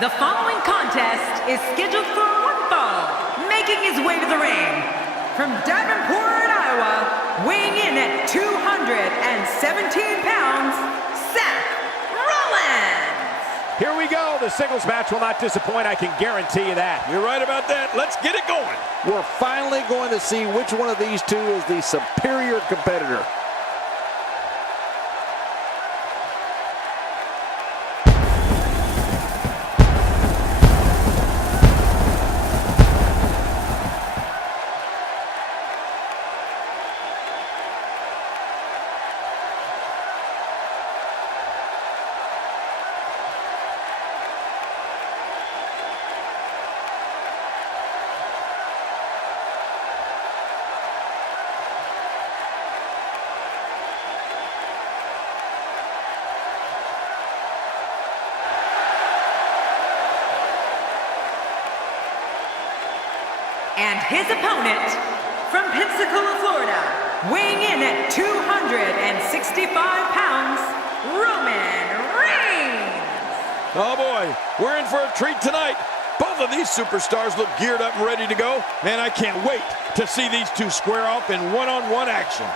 The following contest is scheduled for one fall. Making his way to the ring, from Davenport, Iowa, weighing in at 217 pounds, Seth Rollins. Here we go. The singles match will not disappoint, I can guarantee you that. You're right about that. Let's get it going. We're finally going to see which one of these two is the superior competitor. And his opponent, from Pensacola, Florida, weighing in at 265 pounds, Roman Reigns. Oh boy, we're in for a treat tonight. Both of these superstars look geared up and ready to go. Man, I can't wait to see these two square off in one-on-one action.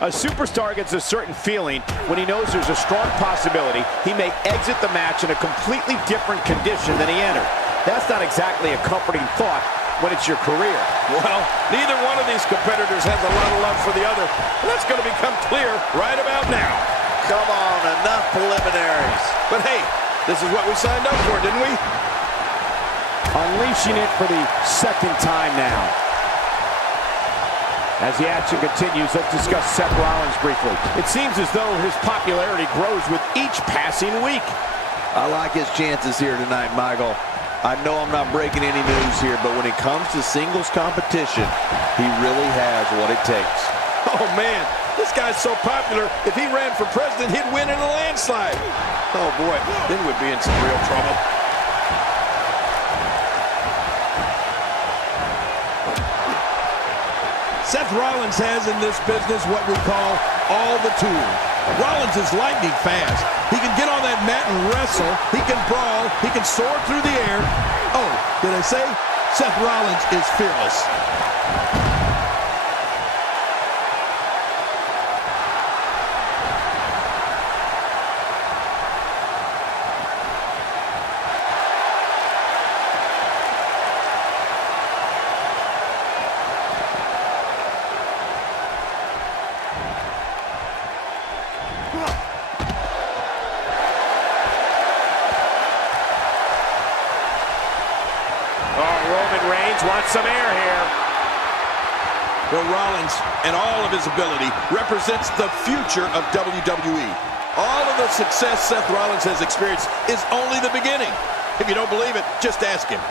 A superstar gets a certain feeling when he knows there's a strong possibility he may exit the match in a completely different condition than he entered. That's not exactly a comforting thought when it's your career. Well, neither one of these competitors has a lot of love for the other. And that's going to become clear right about now. Come on, enough preliminaries. But hey, this is what we signed up for, didn't we? Unleashing it for the second time now. As the action continues, let's discuss Seth Rollins briefly. It seems as though his popularity grows with each passing week. I like his chances here tonight, Michael. I know I'm not breaking any news here, but when it comes to singles competition, he really has what it takes. Oh man, this guy's so popular, if he ran for president, he'd win in a landslide. Oh boy, then we'd be in some real trouble. Seth Rollins has in this business what we call all the tools. Rollins is lightning fast. He can get on that mat and wrestle. He can brawl. He can soar through the air. Oh, did I say? Seth Rollins is fearless. Roman Reigns wants some air here. Well, Rollins, and all of his ability, represents the future of WWE. All of the success Seth Rollins has experienced is only the beginning. If you don't believe it, just ask him.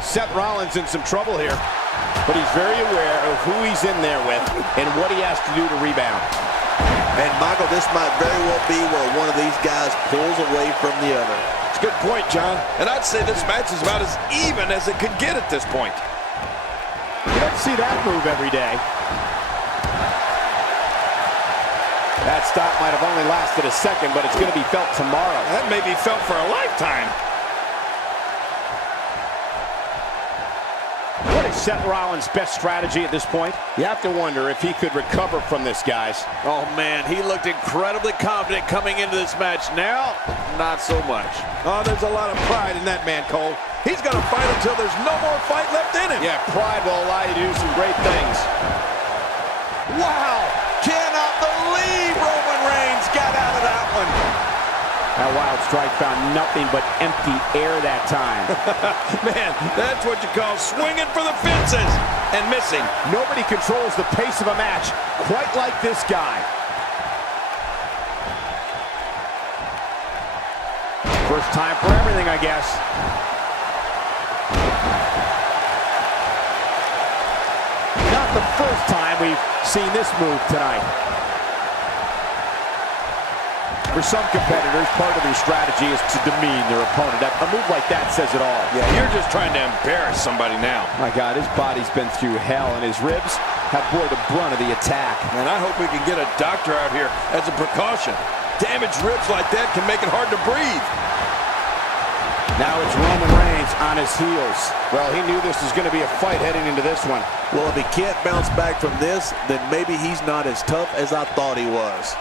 Seth Rollins in some trouble here, but he's very aware of who he's in there with and what he has to do to rebound. And Michael, this might very well be where one of these guys pulls away from the other. It's a good point, John. And I'd say this match is about as even as it could get at this point. You don't see that move every day. That stop might have only lasted a second, but it's going to be felt tomorrow. That may be felt for a lifetime. What is Seth Rollins' best strategy at this point? You have to wonder if he could recover from this, guys. Oh man, he looked incredibly confident coming into this match. Now, not so much. Oh, there's a lot of pride in that man, Cole. He's going to fight until there's no more fight left in him. Yeah, pride will allow you to do some great things. Wow! Cannot believe Roman Reigns got out of that one. That wild strike found nothing but empty air that time. Man, that's what you call swinging for the fences and missing. Nobody controls the pace of a match quite like this guy. First time for everything, I guess. Not the first time we've seen this move tonight. For some competitors, part of their strategy is to demean their opponent. A move like that says it all. Yeah, you're just trying to embarrass somebody now. My God, his body's been through hell, and his ribs have bore the brunt of the attack. And I hope we can get a doctor out here as a precaution. Damaged ribs like that can make it hard to breathe. Now it's Roman Reigns on his heels. Well, he knew this was going to be a fight heading into this one. Well, if he can't bounce back from this, then maybe he's not as tough as I thought he was.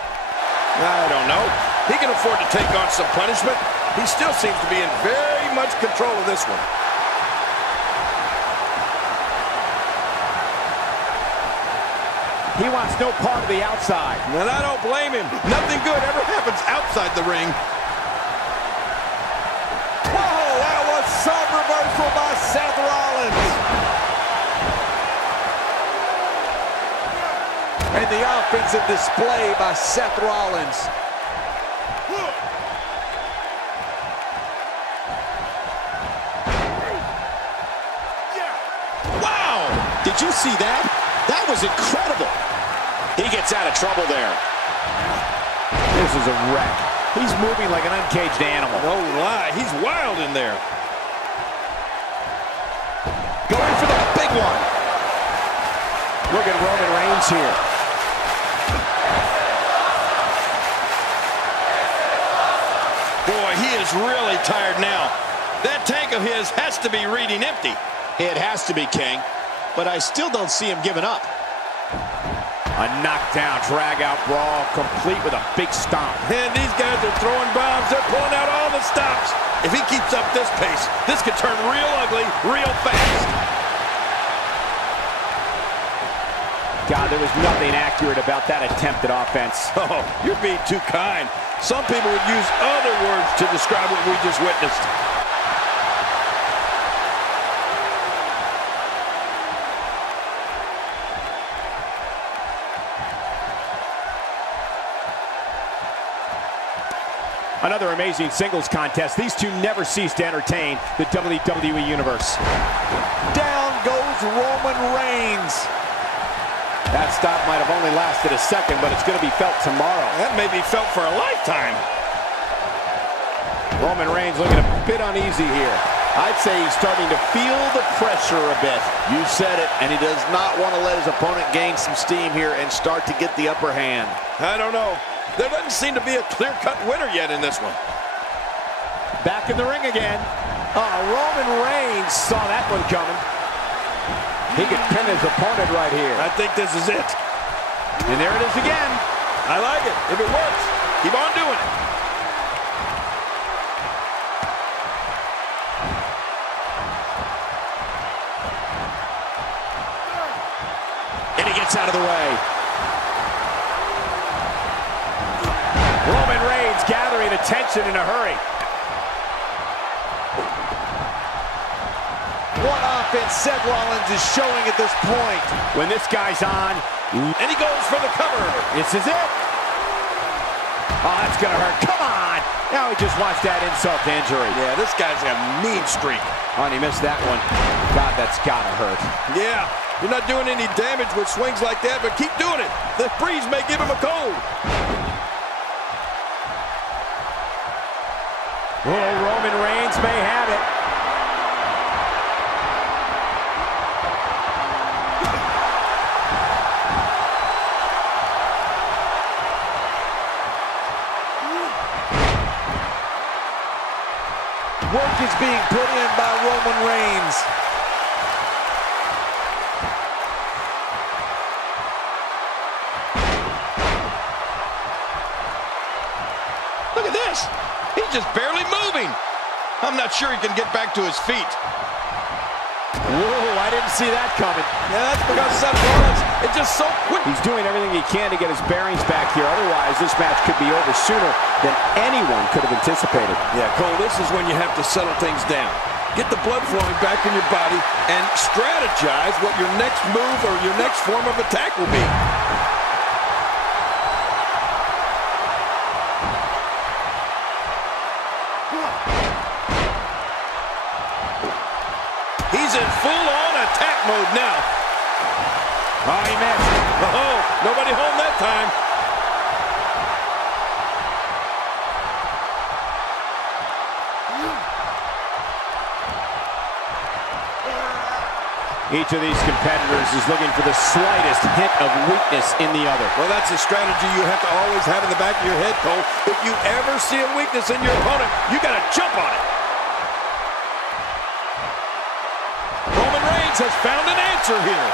I don't know. He can afford to take on some punishment. He still seems to be in very much control of this one. He wants no part of the outside. And I don't blame him. Nothing good ever happens outside the ring. Whoa, that was some reversal by Seth Rollins. And the offensive display by Seth Rollins. Wow! Did you see that? That was incredible. He gets out of trouble there. This is a wreck. He's moving like an uncaged animal. No lie, he's wild in there. Going for the big one. Look at Roman Reigns here. Boy, he is really tired now. That tank of his has to be reading empty. It has to be, King, but I still don't see him giving up. A knockdown, drag-out brawl, complete with a big stomp. And these guys are throwing bombs. They're pulling out all the stops. If he keeps up this pace, this could turn real ugly real fast. God, there was nothing accurate about that attempt at offense. Oh, you're being too kind. Some people would use other words to describe what we just witnessed. Another amazing singles contest. These two never cease to entertain the WWE Universe. Down goes Roman Reigns. That stop might have only lasted a second, but it's going to be felt tomorrow. That may be felt for a lifetime. Roman Reigns looking a bit uneasy here. I'd say he's starting to feel the pressure a bit. You said it, and he does not want to let his opponent gain some steam here and start to get the upper hand. I don't know. There doesn't seem to be a clear-cut winner yet in this one. Back in the ring again. Roman Reigns saw that one coming. He could pin his opponent right here. I think this is it. And there it is again. I like it. If it works, keep on doing it. And he gets out of the way. Roman Reigns gathering attention in a hurry. What offense Seth Rollins is showing at this point. When this guy's on, And he goes for the cover. this is it. Oh, that's going to hurt. Come on. Now he just wants that insult to injury. Yeah, this guy's a mean streak. Oh, and he missed that one. God, that's got to hurt. Yeah, you're not doing any damage with swings like that, but keep doing it. The breeze may give him a cold. Oh, Roman Reigns may have it. Work is being put in by Roman Reigns. Look at this. He's just barely moving. I'm not sure he can get back to his feet. Whoa, I didn't see that coming. Yeah, that's because Seth Rollins is just so quick. He's doing everything he can to get his bearings back here. Otherwise, this match could be over sooner than anyone could have anticipated. Yeah, Cole, this is when you have to settle things down. Get the blood flowing back in your body and strategize what your next move or your next form of attack will be. full-on attack mode now. Oh, he missed. Oh, nobody home that time. Each of these competitors is looking for the slightest hint of weakness in the other. Well, that's a strategy you have to always have in the back of your head, Cole. If you ever see a weakness in your opponent, you got to jump on it. Roman Reigns has found an answer here.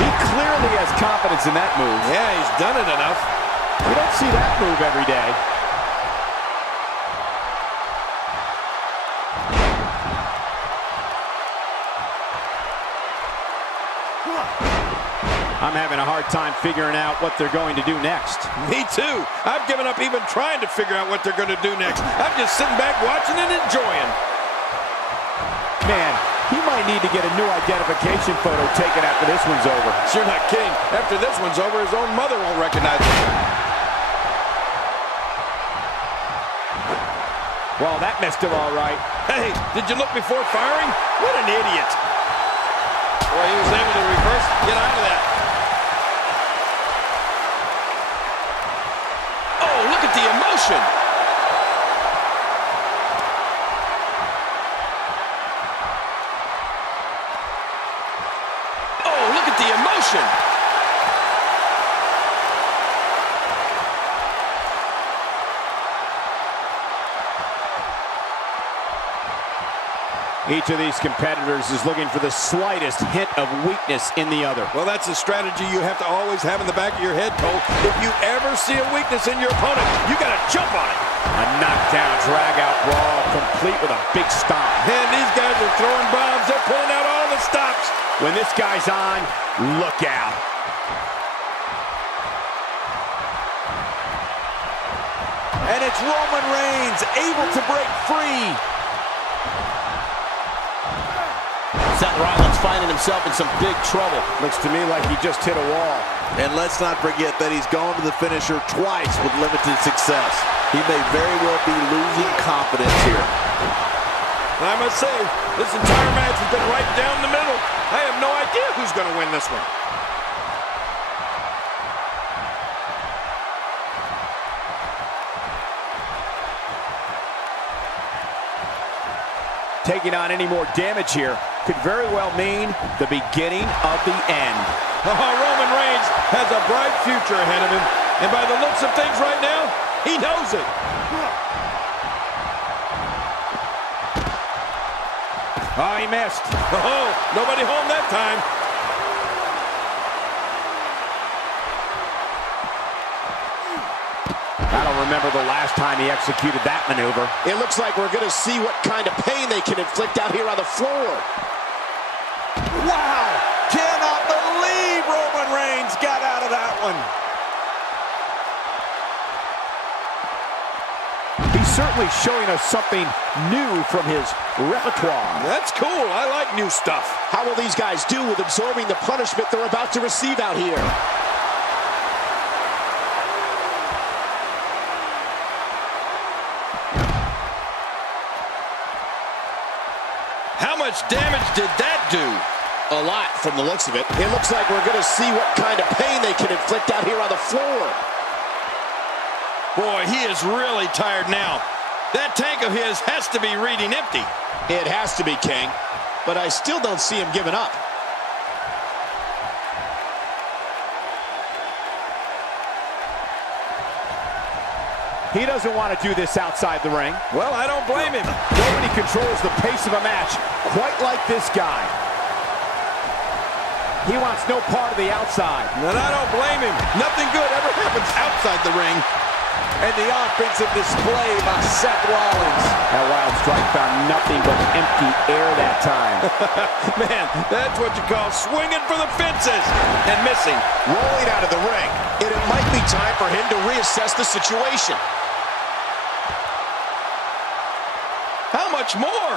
He clearly has confidence in that move. Yeah, he's done it enough. You don't see that move every day. I'm having a hard time figuring out what they're going to do next. Me too. I've given up even trying to figure out what they're going to do next. I'm just sitting back watching and enjoying. Man, he might need to get a new identification photo taken after this one's over. You're not kidding. After this one's over, his own mother won't recognize him. Well, that missed him all right. Hey, did you look before firing? What an idiot. Boy, he was able to reverse, get out of that. Oh, look at the emotion. Oh, look at the emotion. Each of these competitors is looking for the slightest hint of weakness in the other. Well, that's a strategy you have to always have in the back of your head, Cole. If you ever see a weakness in your opponent, you got to jump on it. A knockdown, drag-out brawl, complete with a big stomp. And these guys are throwing bombs. They're pulling out all the stops. When this guy's on, look out. And it's Roman Reigns able to break free. Seth Rollins finding himself in some big trouble. Looks to me like he just hit a wall. And let's not forget that he's gone to the finisher twice with limited success. He may very well be losing confidence here. I must say, this entire match has been right down the middle. I have no idea who's going to win this one. Taking on any more damage here could very well mean the beginning of the end. Oh, Roman Reigns has a bright future ahead of him. And by the looks of things right now, he knows it. Oh, he missed. Oh, nobody home that time. I don't remember the last time he executed that maneuver. It looks like we're going to see what kind of pain they can inflict out here on the floor. Wow! Cannot believe Roman Reigns got out of that one. He's certainly showing us something new from his repertoire. That's cool. I like new stuff. How will these guys do with absorbing the punishment they're about to receive out here? How much damage did that do? A lot from the looks of it. It looks like we're going to see what kind of pain they can inflict out here on the floor. Boy, he is really tired now. That tank of his has to be reading empty. It has to be, King. But I still don't see him giving up. He doesn't want to do this outside the ring. Well, I don't blame him. Nobody controls the pace of a match quite like this guy. He wants no part of the outside. And I don't blame him. Nothing good ever happens outside the ring. And the offensive display by Seth Rollins. That wild strike found nothing but empty air that time. Man, that's what you call swinging for the fences and missing. Rolling out of the ring. And it might be time for him to reassess the situation. How much more?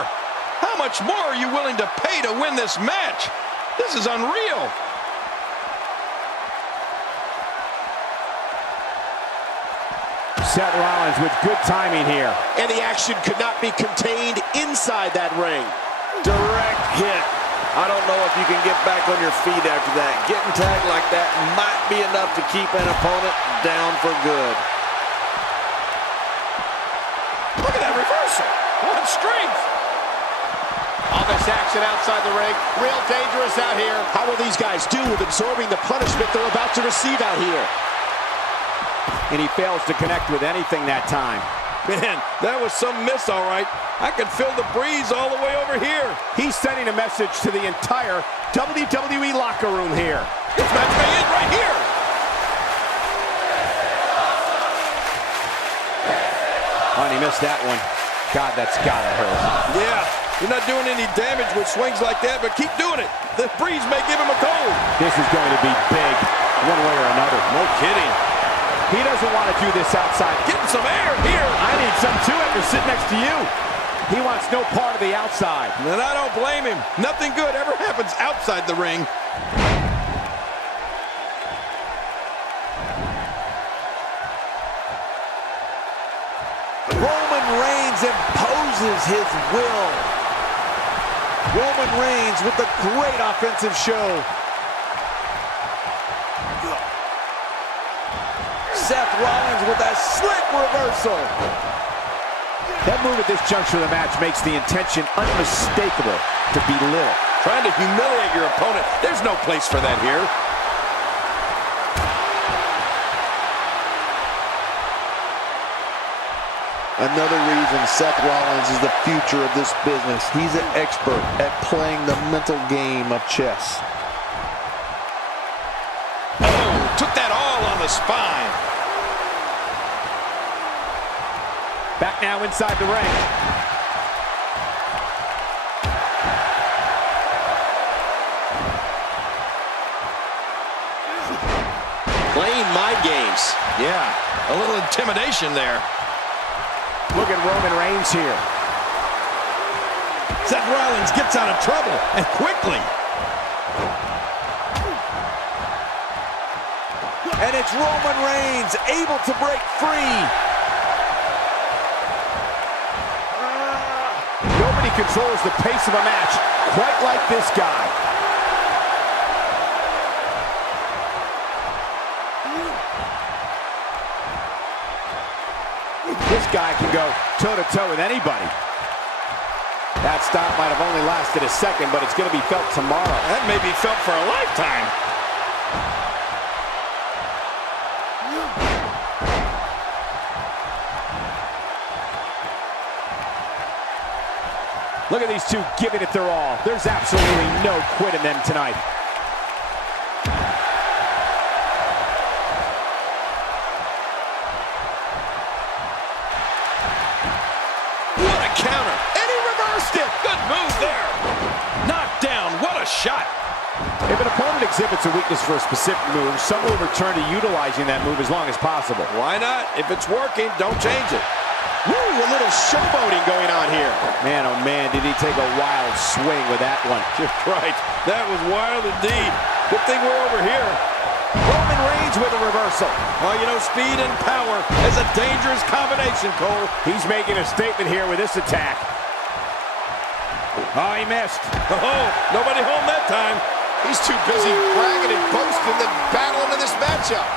How much more are you willing to pay to win this match? This is unreal. Seth Rollins with good timing here. And the action could not be contained inside that ring. Direct hit. I don't know if you can get back on your feet after that. Getting tagged like that might be enough to keep an opponent down for good. Look at that reversal. What strength. All this action outside the ring. Real dangerous out here. How will these guys do with absorbing the punishment they're about to receive out here? And he fails to connect with anything that time. Man, that was some miss, all right. I can feel the breeze all the way over here. He's sending a message to the entire WWE locker room here. This match may end right here. Oh, and he missed that one. God, that's gotta hurt. Yeah, you're not doing any damage with swings like that, but keep doing it. The breeze may give him a cold. This is going to be big, one way or another. No kidding. He doesn't want to do this outside. Getting some air here. I need some too after sitting next to you. He wants no part of the outside. And I don't blame him. Nothing good ever happens outside the ring. Roman Reigns imposes his will. Roman Reigns with a great offensive show. Seth Rollins with a slick reversal. That move at this juncture of the match makes the intention unmistakable to belittle. Trying to humiliate your opponent. There's no place for that here. Another reason Seth Rollins is the future of this business. He's an expert at playing the mental game of chess. Oh, took that all on the spine. Back now inside the ring. Playing mind games. Yeah, a little intimidation there. Look at Roman Reigns here. Seth Rollins gets out of trouble, and quickly. And it's Roman Reigns able to break free. Nobody controls the pace of a match quite like this guy. This guy can go toe-to-toe with anybody. That stop might have only lasted a second, but it's going to be felt tomorrow. That may be felt for a lifetime. Look at these two giving it their all. There's absolutely no quit in them tonight. What a counter. And he reversed it. Good move there. Knocked down. What a shot. If an opponent exhibits a weakness for a specific move, some will return to utilizing that move as long as possible. Why not? If it's working, don't change it. Woo, a little showboating going on here. Man, oh man, did he take a wild swing with that one. You're right. That was wild indeed. Good thing we're over here. Roman Reigns with a reversal. Well, you know, speed and power is a dangerous combination, Cole. He's making a statement here with this attack. Oh, he missed. Oh, nobody home that time. He's too busy bragging and boasting than battling in this matchup.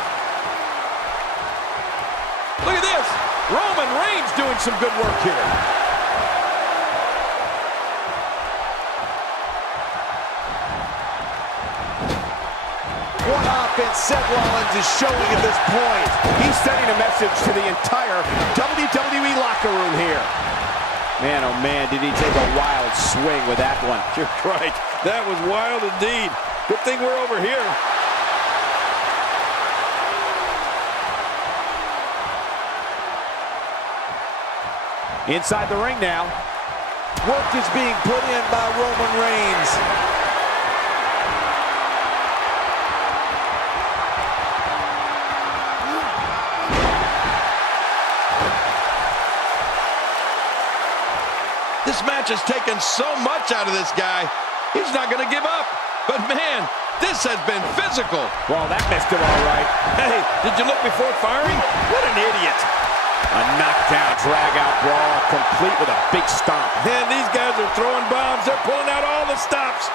Look at this. Roman Reigns doing some good work here. What offense Seth Rollins is showing at this point. He's sending a message to the entire WWE locker room here. Man, oh man, did he take a wild swing with that one. You're right. That was wild indeed. Good thing we're over here. Inside the ring now. Work is being put in by Roman Reigns. This match has taken so much out of this guy. He's not going to give up. But man, this has been physical. Well, that missed him all right. Hey, did you look before firing? What an idiot. A knockdown, drag-out brawl, complete with a big stomp. And these guys are throwing bombs. They're pulling out all the stops.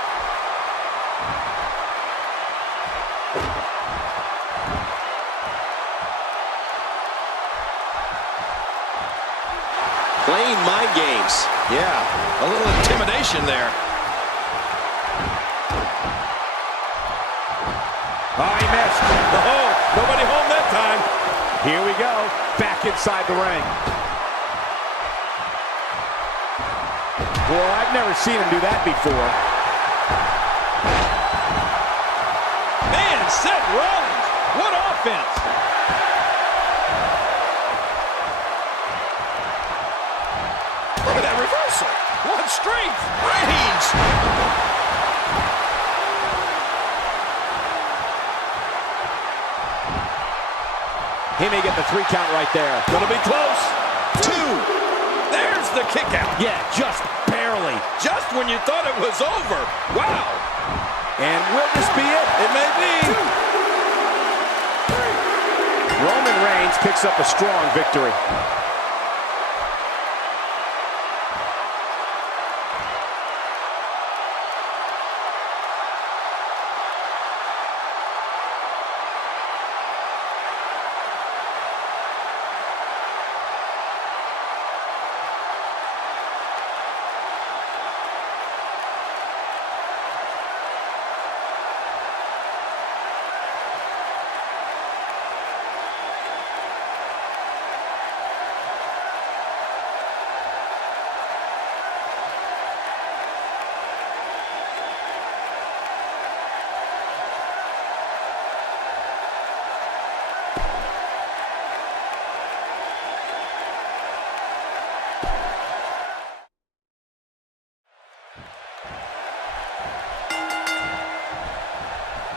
Playing mind games. Yeah, a little intimidation there. Oh, he missed. Oh, nobody home that time. Here we go, back inside the ring. Well, I've never seen him do that before. Man, Seth Rollins, what offense. Look at that reversal. What strength. Reigns. He may get the 3 count right there. Gonna be close. 2. There's the kick out. Yeah, just barely. Just when you thought it was over. Wow. And will this be it? It may be. Roman Reigns picks up a strong victory.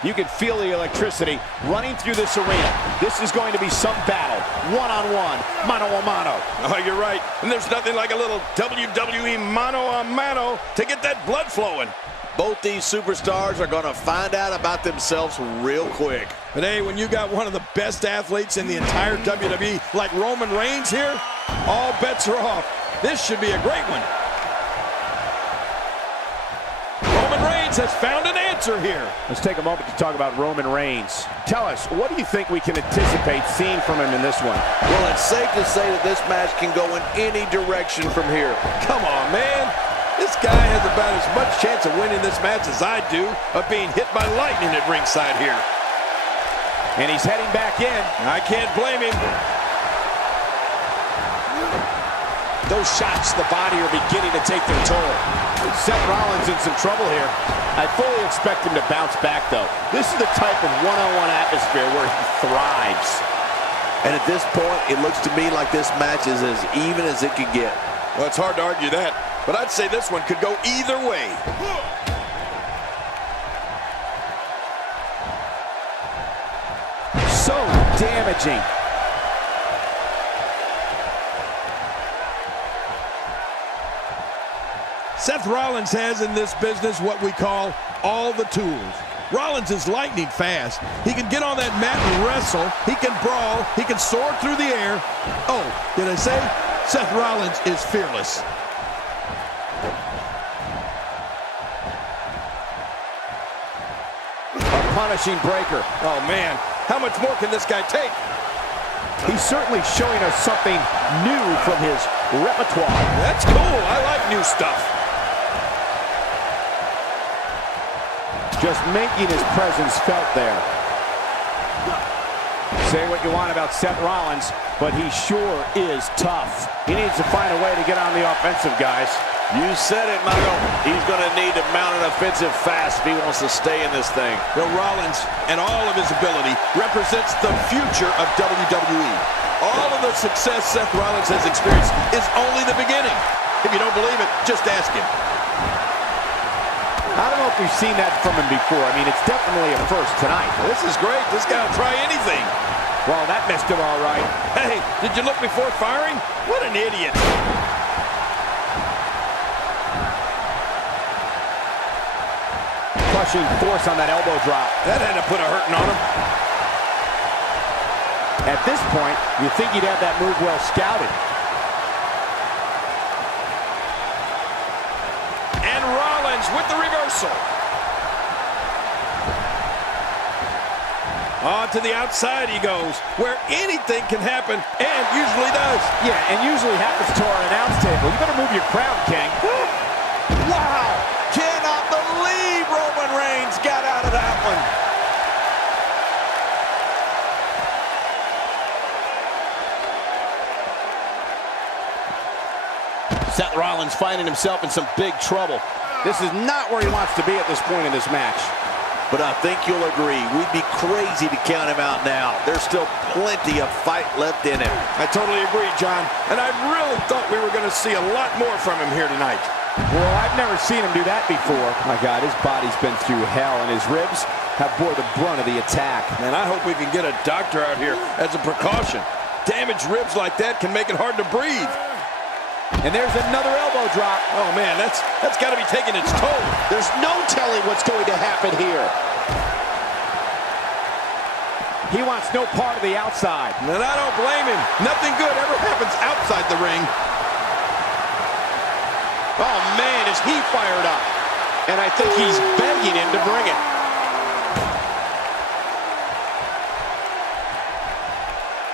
You can feel the electricity running through this arena. This is going to be some battle. One-on-one, mano-a-mano. Oh, you're right. And there's nothing like a little WWE mano-a-mano to get that blood flowing. Both these superstars are going to find out about themselves real quick. But hey, when you got one of the best athletes in the entire WWE like Roman Reigns here, all bets are off. This should be a great one. Roman Reigns has found an answer here. Let's take a moment to talk about Roman Reigns. Tell us, what do you think we can anticipate seeing from him in this one? Well, it's safe to say that this match can go in any direction from here. Come on, man. This guy has about as much chance of winning this match as I do of being hit by lightning at ringside here. And he's heading back in. I can't blame him. Those shots to the body are beginning to take their toll. Seth Rollins in some trouble here. I fully expect him to bounce back, though. This is the type of one-on-one atmosphere where he thrives. And at this point, it looks to me like this match is as even as it could get. Well, it's hard to argue that, but I'd say this one could go either way. So damaging. Seth Rollins has in this business what we call all the tools. Rollins is lightning fast. He can get on that mat and wrestle. He can brawl. He can soar through the air. Oh, did I say? Seth Rollins is fearless. A punishing breaker. Oh, man. How much more can this guy take? He's certainly showing us something new from his repertoire. That's cool. I like new stuff. Just making his presence felt there. Say what you want about Seth Rollins, but he sure is tough. He needs to find a way to get on the offensive, guys. You said it, Michael. He's going to need to mount an offensive fast if he wants to stay in this thing. Well, Rollins and all of his ability represents the future of WWE. All of the success Seth Rollins has experienced is only the beginning. If you don't believe it, just ask him. I don't know if we've seen that from him before. I mean, it's definitely a first tonight. This is great. This guy will try anything. Well, that missed him all right. Hey, did you look before firing? What an idiot. Crushing force on that elbow drop. That had to put a hurting on him. At this point, you think he'd have that move well scouted. And Rollins with the reversal. On to the outside he goes, where anything can happen, and usually does. Yeah, and usually happens to our announce table. You better move your crown, King. Wow! Cannot believe Roman Reigns got out of that one. Seth Rollins finding himself in some big trouble. This is not where he wants to be at this point in this match. But I think you'll agree, we'd be crazy to count him out now. There's still plenty of fight left in him. I totally agree, John. And I really thought we were going to see a lot more from him here tonight. Well, I've never seen him do that before. My God, his body's been through hell, and his ribs have bore the brunt of the attack. And I hope we can get a doctor out here as a precaution. Damaged ribs like that can make it hard to breathe. And there's another elbow drop. Oh, man, that's got to be taking its toll. There's no telling what's going to happen here. He wants no part of the outside. And I don't blame him. Nothing good ever happens outside the ring. Oh, man, is he fired up. And I think he's begging him to bring it.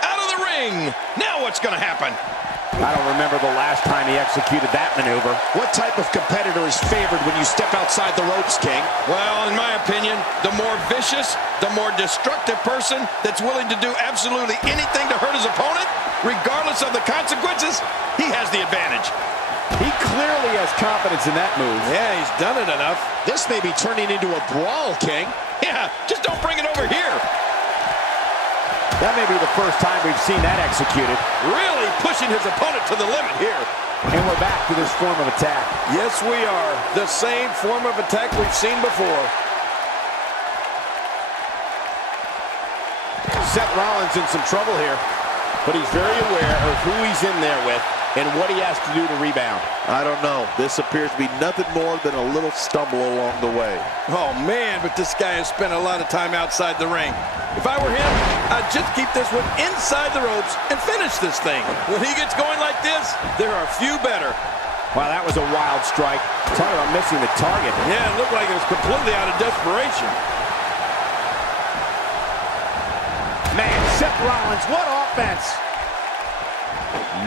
Out of the ring. Now what's going to happen? I don't remember the last time he executed that maneuver. What type of competitor is favored when you step outside the ropes, King? Well, in my opinion, the more vicious, the more destructive person that's willing to do absolutely anything to hurt his opponent, regardless of the consequences, he has the advantage. He clearly has confidence in that move. Yeah, he's done it enough. This may be turning into a brawl, King. Yeah, just don't bring it over here. That may be the first time we've seen that executed. Really pushing his opponent to the limit here. And we're back to this form of attack. Yes, we are. The same form of attack we've seen before. Seth Rollins in some trouble here, but he's very aware of who he's in there with and what he has to do to rebound. I don't know. This appears to be nothing more than a little stumble along the way. Oh, man, but this guy has spent a lot of time outside the ring. If I were him, I'd just keep this one inside the ropes and finish this thing. When he gets going like this, there are few better. Wow, that was a wild strike. Talk about missing the target. Yeah, it looked like it was completely out of desperation. Man, Seth Rollins, what offense!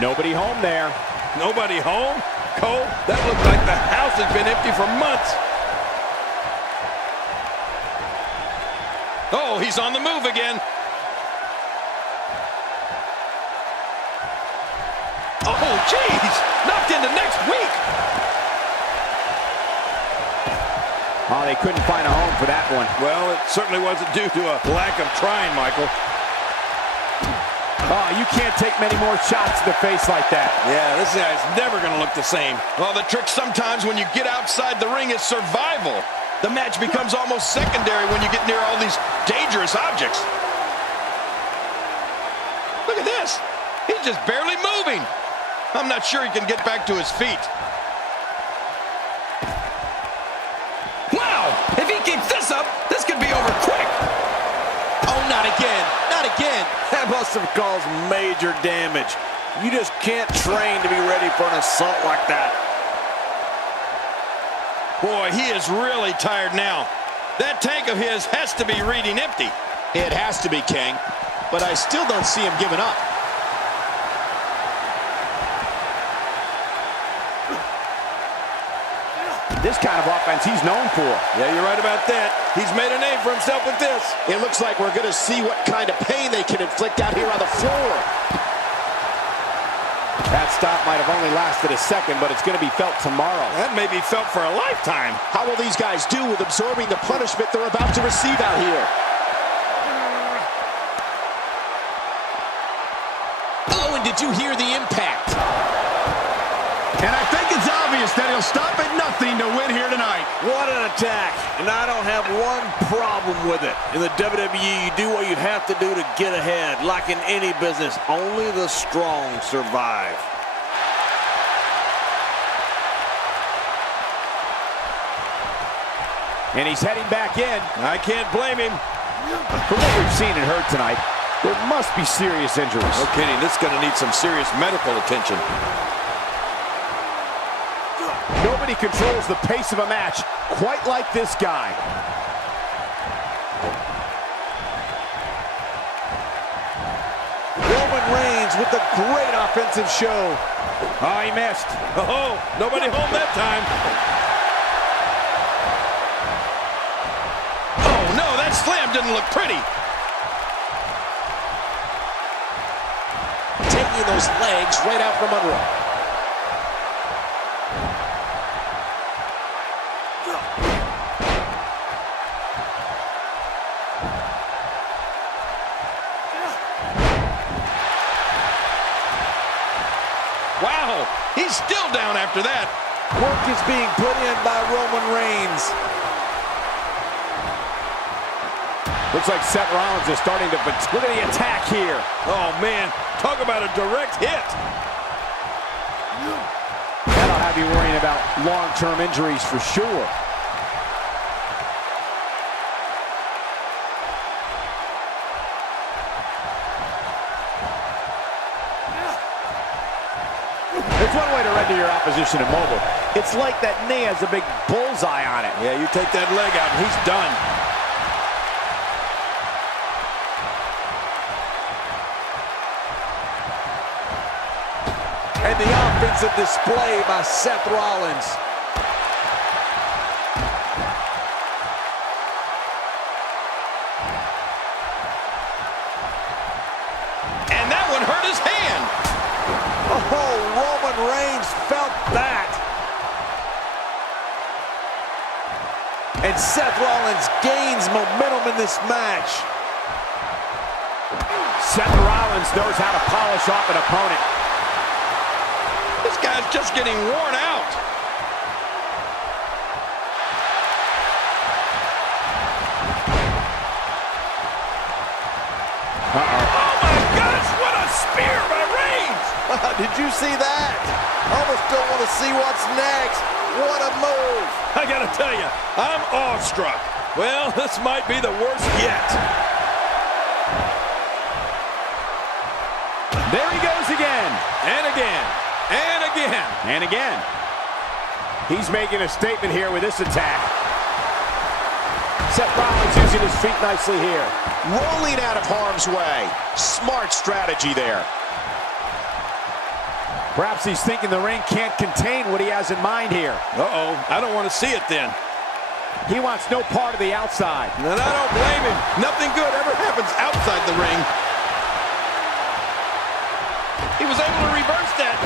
Nobody home there. Nobody home? Cole, that looks like the house has been empty for months. Oh, he's on the move again. Oh, jeez! Knocked into next week! Oh, they couldn't find a home for that one. Well, it certainly wasn't due to a lack of trying, Michael. Oh, you can't take many more shots to the face like that. Yeah, this guy's never going to look the same. Well, the trick sometimes when you get outside the ring is survival. The match becomes almost secondary when you get near all these dangerous objects. Look at this. He's just barely moving. I'm not sure he can get back to his feet. Wow! If he keeps this up, this could be over quick. Oh, not again. Not again. That must have caused major damage. You just can't train to be ready for an assault like that. Boy, he is really tired now. That tank of his has to be reading empty. It has to be, King. But I still don't see him giving up. This kind of offense he's known for. Yeah, you're right about that. He's made a name for himself with this. It looks like we're going to see what kind of pain they can inflict out here on the floor. That stop might have only lasted a second, but it's going to be felt tomorrow. That may be felt for a lifetime. How will these guys do with absorbing the punishment they're about to receive out here? Oh, and did you hear the impact? And I think it's obvious that he'll stop at nothing to win here tonight. What an attack. And I don't have one problem with it. In the WWE, you do what you have to do to get ahead. Like in any business, only the strong survive. And he's heading back in. I can't blame him. For what we've seen and heard tonight, There must be serious injuries. No kidding, this is going to need some serious medical attention. Nobody controls the pace of a match quite like this guy. Roman Reigns with a great offensive show. Oh, he missed. Oh, nobody home that time. Oh, no, that slam didn't look pretty. Taking those legs right out from under him. Wow, he's still down after that. Work is being put in by Roman Reigns. Looks like Seth Rollins is starting to... Look at the attack here. Oh, man, talk about a direct hit. That'll have you worrying about long-term injuries for sure. There's one way to render your opposition immobile. It's like that knee has a big bullseye on it. Yeah, you take that leg out and he's done. And the offensive display by Seth Rollins. And that one hurt his hand. Oh, Roman Reigns felt that. And Seth Rollins gains momentum in this match. Seth Rollins knows how to polish off an opponent. This guy's just getting worn out. Oh my gosh, what a spear by Reigns! Did you see that? Almost don't want to see what's next. What a move. I gotta tell you, I'm awestruck. Well, this might be the worst yet. There he goes again. And again. And again. And again. He's making a statement here with this attack. Seth Rollins using his feet nicely here. Rolling out of harm's way. Smart strategy there. Perhaps he's thinking the ring can't contain what he has in mind here. Uh-oh, I don't want to see it then. He wants no part of the outside. And I don't blame him. Nothing good ever happens outside the ring. He was able to reverse that.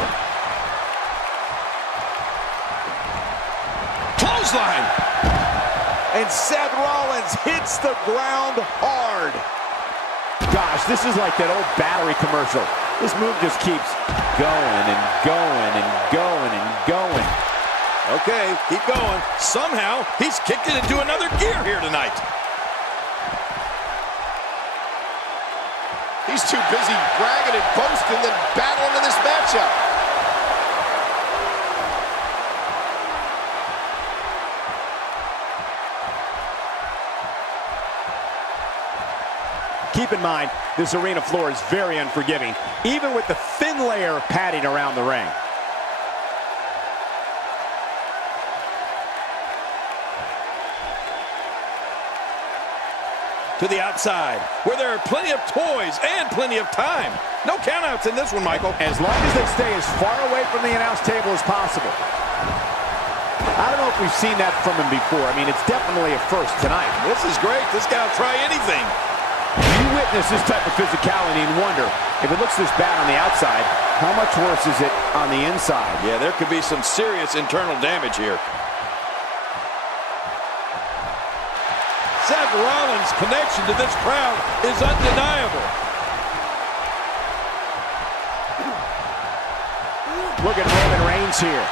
Clothesline. And Seth Rollins hits the ground hard. Gosh, this is like that old battery commercial. This move just keeps going and going and going and going. Okay, keep going. Somehow, he's kicked it into another gear here tonight. He's too busy bragging and boasting than battling in this matchup. Keep in mind, this arena floor is very unforgiving, even with the thin layer of padding around the ring. To the outside, where there are plenty of toys and plenty of time. No countouts in this one, Michael. As long as they stay as far away from the announce table as possible. I don't know if we've seen that from him before. I mean, it's definitely a first tonight. This is great. This guy will try anything. You witness this type of physicality and wonder, if it looks this bad on the outside, how much worse is it on the inside? Yeah, there could be some serious internal damage here. Seth Rollins' connection to this crowd is undeniable. Look at Roman Reigns here.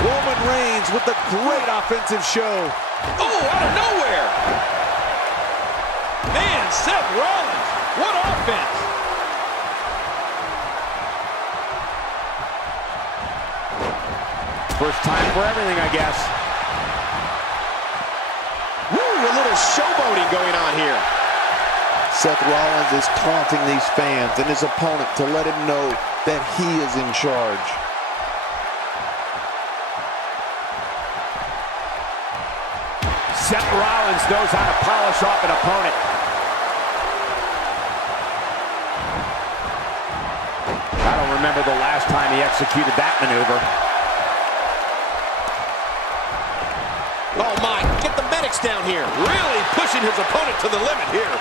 Roman Reigns with a great offensive show. Oh, out of nowhere! Man, Seth Rollins, what offense! First time for everything, I guess. Woo, a little showboating going on here. Seth Rollins is taunting these fans and his opponent to let him know that he is in charge. Seth Rollins knows how to polish off an opponent. I don't remember the last time he executed that maneuver. Oh my, get the medics down here. Really pushing his opponent to the limit here.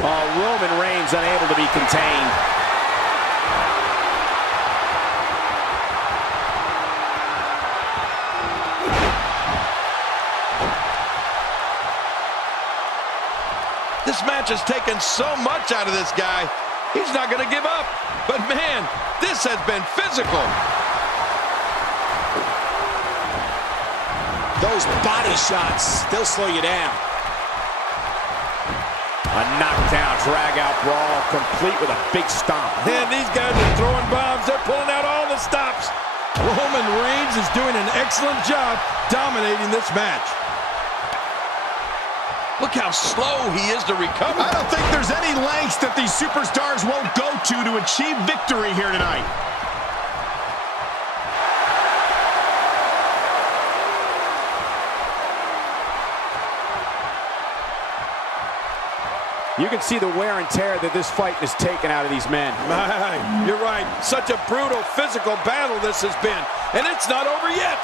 Oh, Roman Reigns unable to be contained. This match has taken so much out of this guy. He's not going to give up. But man, this has been physical. Those body shots, they'll slow you down. A knockdown, drag-out brawl, complete with a big stomp. And these guys are throwing bombs. They're pulling out all the stops. Roman Reigns is doing an excellent job dominating this match. Look how slow he is to recover. I don't think there's any lengths that these superstars won't go to achieve victory here tonight. You can see the wear and tear that this fight has taken out of these men. You're right. Such a brutal physical battle this has been. And it's not over yet.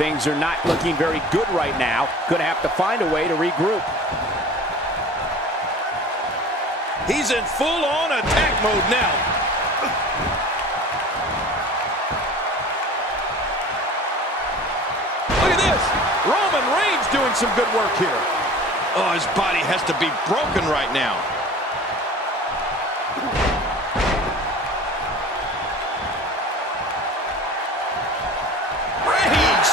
Things are not looking very good right now. Gonna have to find a way to regroup. He's in full-on attack mode now. Look at this. Roman Reigns doing some good work here. Oh, his body has to be broken right now. Reigns!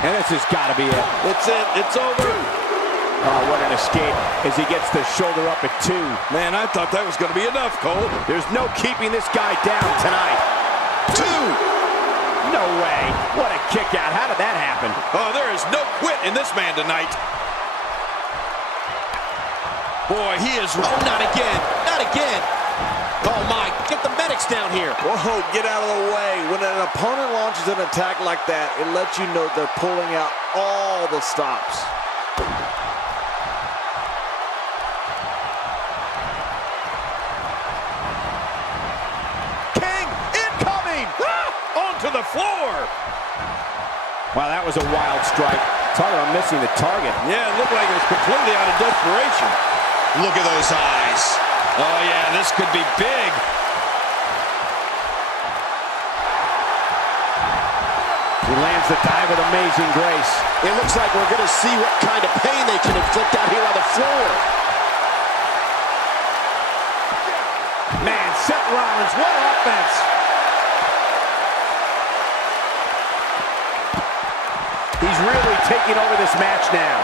And this has got to be it. It's it. It's over. Oh, what an escape as he gets the shoulder up at 2. Man, I thought that was going to be enough, Cole. There's no keeping this guy down tonight. 2. No way. What a kick out. How did that happen? Oh, there is no quit in this man tonight. Boy, he is... Oh, not again. Not again. Oh my, get the medics down here. Whoa, get out of the way. When an opponent launches an attack like that, it lets you know they're pulling out all the stops. King incoming! Onto the floor. Wow, that was a wild strike. Talk about missing the target. Yeah, it looked like it was completely out of desperation. Look at those eyes. Oh, yeah, this could be big. He lands the dive with amazing grace. It looks like we're going to see what kind of pain they can inflict out here on the floor. Man, Seth Rollins, what offense! He's really taking over this match now.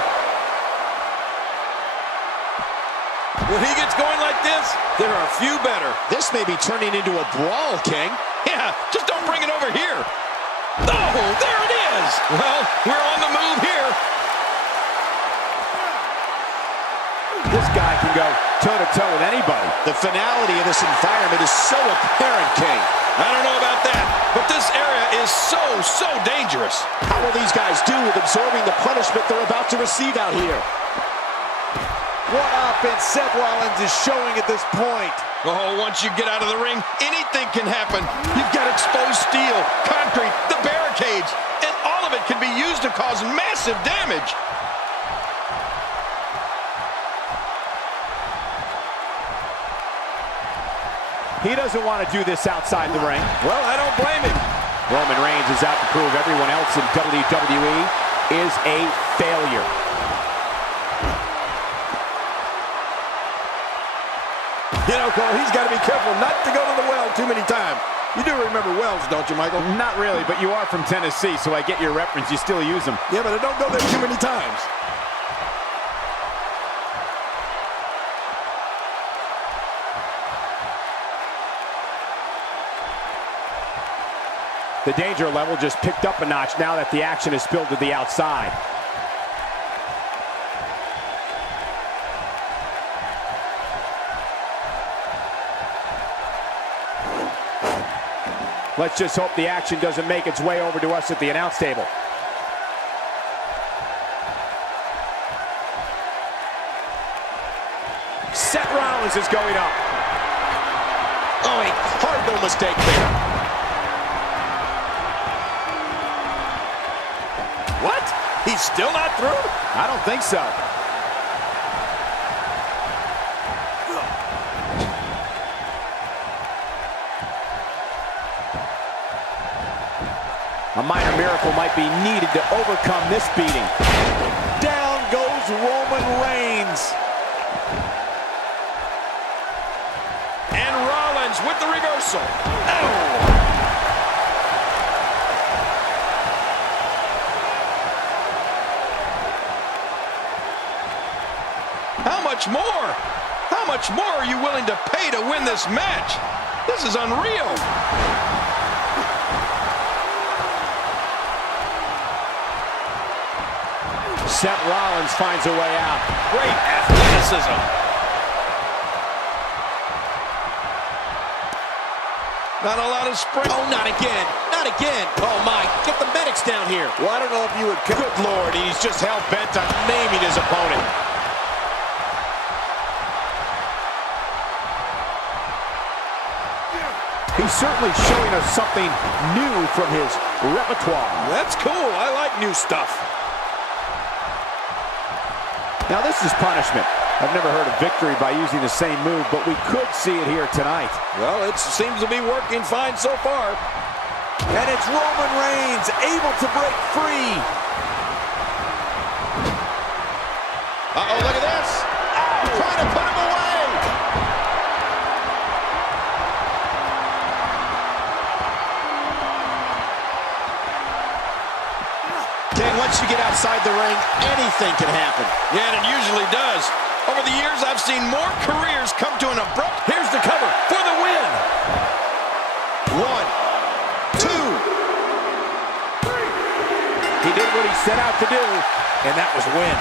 When he gets going like this, there are a few better. This may be turning into a brawl, King. Yeah, just don't bring it over here. Oh, there it is. Well, we're on the move here. This guy can go toe-to-toe with anybody. The finality of this environment is so apparent, King. I don't know about that, but this area is so dangerous. How will these guys do with absorbing the punishment they're about to receive out here? What offense Seth Rollins is showing at this point. Oh, once you get out of the ring, anything can happen. You've got exposed steel, concrete, the barricades, and all of it can be used to cause massive damage. He doesn't want to do this outside the ring. Well, I don't blame him. Roman Reigns is out to prove everyone else in WWE is a failure. You know, Cole, he's got to be careful not to go to the well too many times. You do remember Wells, don't you, Michael? Not really, but you are from Tennessee, so I get your reference. You still use them. Yeah, but I don't go there too many times. The danger level just picked up a notch now that the action is spilled to the outside. Let's just hope the action doesn't make its way over to us at the announce table. Seth Rollins is going up. Oh, a cardinal mistake there. What? He's still not through? I don't think so. A minor miracle might be needed to overcome this beating. Down goes Roman Reigns. And Rollins with the reversal. Oh! How much more? How much more are you willing to pay to win this match? This is unreal. Seth Rollins finds a way out. Great athleticism. Not a lot of sprint. Oh, not again. Not again. Oh, my. Get the medics down here. Well, I don't know if you would... Good Lord, he's just hell-bent on maiming his opponent. He's certainly showing us something new from his repertoire. That's cool. I like new stuff. Now this is punishment. I've never heard of victory by using the same move, but we could see it here tonight. Well, it seems to be working fine so far. And it's Roman Reigns able to break free. Uh-oh, look at this. Trying to put him away. Ken, once you get outside the ring, anything can happen. Yeah, and it usually does. Over the years, I've seen more careers come to an abrupt... Here's the cover for the win. 1, 2. He did what he set out to do, and that was win.